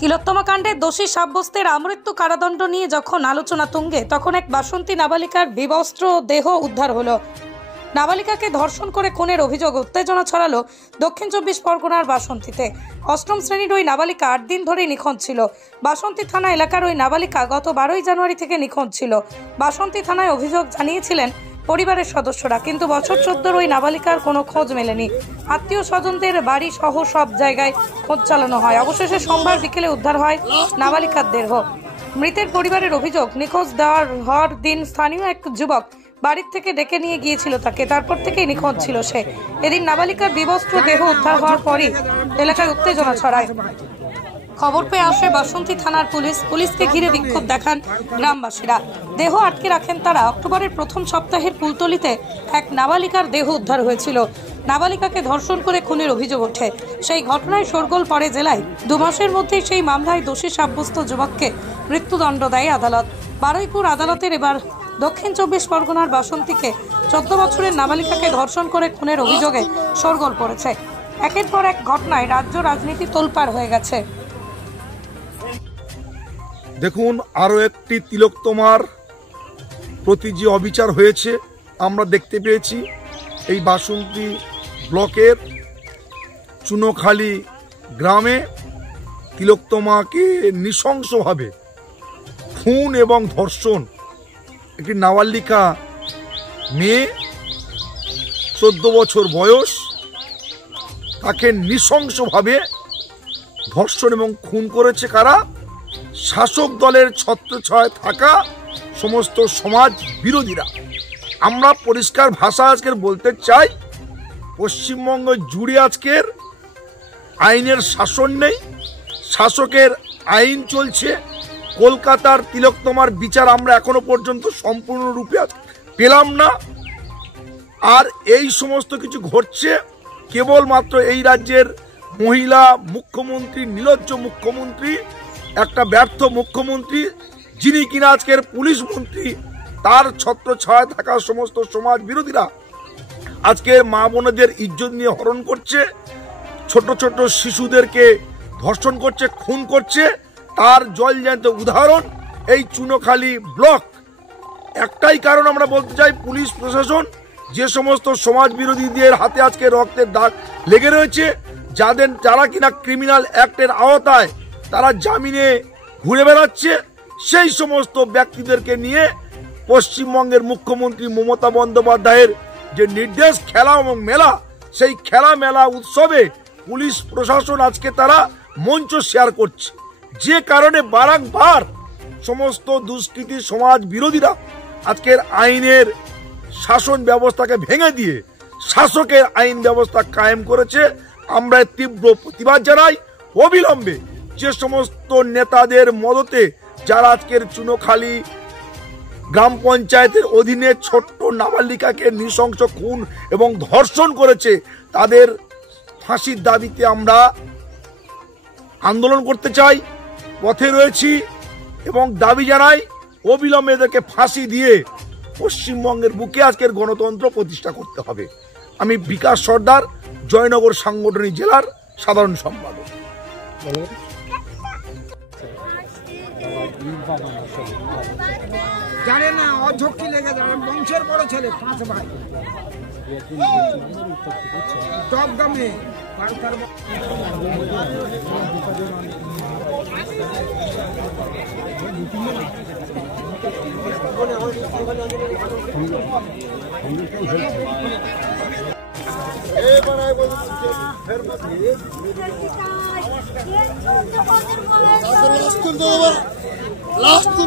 তিলোত্তমা কাণ্ডে দোষী সাব্যস্তের আমৃত্যু কারাদণ্ড নিয়ে যখন আলোচনা তুঙ্গে, তখন এক বাসন্তী নাবালিকার বিবস্ত্র দেহ উদ্ধার হলো। নাবালিকাকে ধর্ষণ করে খুনের অভিযোগ উত্তেজনা ছড়ালো দক্ষিণ 24 পরগনার বাসন্তীতে। অষ্টম শ্রেণীর ওই নাবালিকা 8 দিন ধরে নিখোঁজ ছিল। বাসন্তী থানা এলাকার ওই নাবালিকা গত 12 জানুয়ারি থেকে নিখোঁজ ছিল। বাসন্তী থানায় অভিযোগ জানিয়েছিলেন পরিবারের সদস্যরা, কিন্তু বছর 14 ওই নাবালিকার কোনো খোঁজ মেলেনি। আত্মীয় স্বজনদের বাড়ি সহ সব জায়গায় খোঁজ চালানো হয়। অবশেষে সোমবার বিকেলে উদ্ধার হয় নাবালিকার দেহ। মৃতের পরিবারের অভিযোগ, নিখোঁজ হওয়ার দিন স্থানীয় এক যুবক বাড়ির থেকে ডেকে নিয়ে গিয়েছিল তাকে, তারপর থেকেই নিখোঁজ ছিল সে। এদিন নাবালিকার বিবস্ত্র দেহ উদ্ধার হওয়ার পরই এলাকায় উত্তেজনা ছড়ায়। খবর পেয়ে আসে বাসন্তী থানার পুলিশকে ঘিরে বিক্ষোভ দেখান গ্রামবাসীরা। দেহ আটকে রাখেন তারা। অক্টোবরের প্রথম সপ্তাহের কুলতলিতে এক নাবালিকার দেহ উদ্ধার হয়েছিল। নাবালিকাকে ধর্ষণ করে খুনের অভিযোগ ওঠে। সেই ঘটনায় শোরগোল পড়ে জেলায়। 2 মাসের মধ্যেই সেই মামলায় দোষী সাব্যস্ত যুবককে মৃত্যুদণ্ড দেয় আদালত। বারুইপুর আদালতের এবার দক্ষিণ 24 পরগনার বাসন্তীকে 14 বছরের নাবালিকাকে ধর্ষণ করে খুনের অভিযোগে শোরগোল পড়েছে। একের পর এক ঘটনায় রাজ্য রাজনীতি তোলপাড় হয়ে গেছে। দেখুন, আরও একটি তিলোত্তমার প্রতি যে অবিচার হয়েছে আমরা দেখতে পেয়েছি। এই বাসন্তী ব্লকের চুনোখালি গ্রামে তিলোত্তমাকে নৃশংসভাবে খুন এবং ধর্ষণ, একটি নাবালিকা মেয়ে 14 বছর বয়স, তাকে নৃশংসভাবে ধর্ষণ এবং খুন করেছে কারা? শাসক দলের ছত্রছায়ায় থাকা সমস্ত সমাজ বিরোধীরা। আমরা পরিষ্কার ভাষা আজকের বলতে চাই, পশ্চিমবঙ্গ জুড়ে আজকের আইনের শাসন নেই, শাসকের আইন চলছে। কলকাতার তিলোত্তমার বিচার আমরা এখনো পর্যন্ত সম্পূর্ণরূপে পেলাম না। আর এই সমস্ত কিছু ঘটছে কেবলমাত্র এই রাজ্যের মহিলা মুখ্যমন্ত্রী, নির্লজ্জ মুখ্যমন্ত্রী, একটা ব্যর্থ মুখ্যমন্ত্রী, যিনি কিনা আজকের পুলিশ মন্ত্রী, তার ছত্রছায়ায় থাকা সমস্ত সমাজ বিরোধীরা আজকে মা বোনেদের ইজ্জত নিয়ে হরণ করছে, ছোট ছোট শিশুদেরকে ধর্ষণ করছে, খুন করছে। তার জলজ্যান্ত উদাহরণ এই চুনোখালি ব্লক। একটাই কারণ আমরা বলতে চাই, পুলিশ প্রশাসন যে সমস্ত সমাজ বিরোধীদের হাতে আজকে রক্তের দাগ লেগে রয়েছে, যারা কিনা ক্রিমিনাল অ্যাক্টের আওতায় তারা জামিনে ঘুরে বেড়াচ্ছে, সেই সমস্ত ব্যক্তিদেরকে নিয়ে পশ্চিমবঙ্গের মুখ্যমন্ত্রী মমতা বন্দ্যোপাধ্যায়ের যে নির্দেশ, খেলা এবং মেলা, সেই খেলা মেলা উৎসবে পুলিশ প্রশাসন আজকে তারা মঞ্চ শেয়ার করছে। যে কারণে বারংবার সমস্ত দুষ্কৃতী সমাজ বিরোধীরা আজকের আইনের শাসন ব্যবস্থাকে ভেঙে দিয়ে শাসকের আইন ব্যবস্থা কায়েম করেছে। আমরা তীব্র প্রতিবাদ জানাই। অবিলম্বে যে সমস্ত নেতাদের মদতে যারা আজকের চুনোখালি গ্রাম পঞ্চায়েতের অধীনে ছোট্ট নাবালিকাকে নৃশংস খুন এবং ধর্ষণ করেছে, তাদের ফাঁসির দাবিতে আমরা আন্দোলন করতে চাই, পথে রয়েছি এবং দাবি জানাই অবিলম্বে এদেরকে ফাঁসি দিয়ে পশ্চিমবঙ্গের বুকে আজকের গণতন্ত্র প্রতিষ্ঠা করতে হবে। আমি বিকাশ সর্দার, জয়নগর সাংগঠনিক জেলার সাধারণ সম্পাদক। জানে না অঝক্কি লেগে যাবে, বংশের বড় ছেলে, 5 ভাই, দমদমে লাস্ট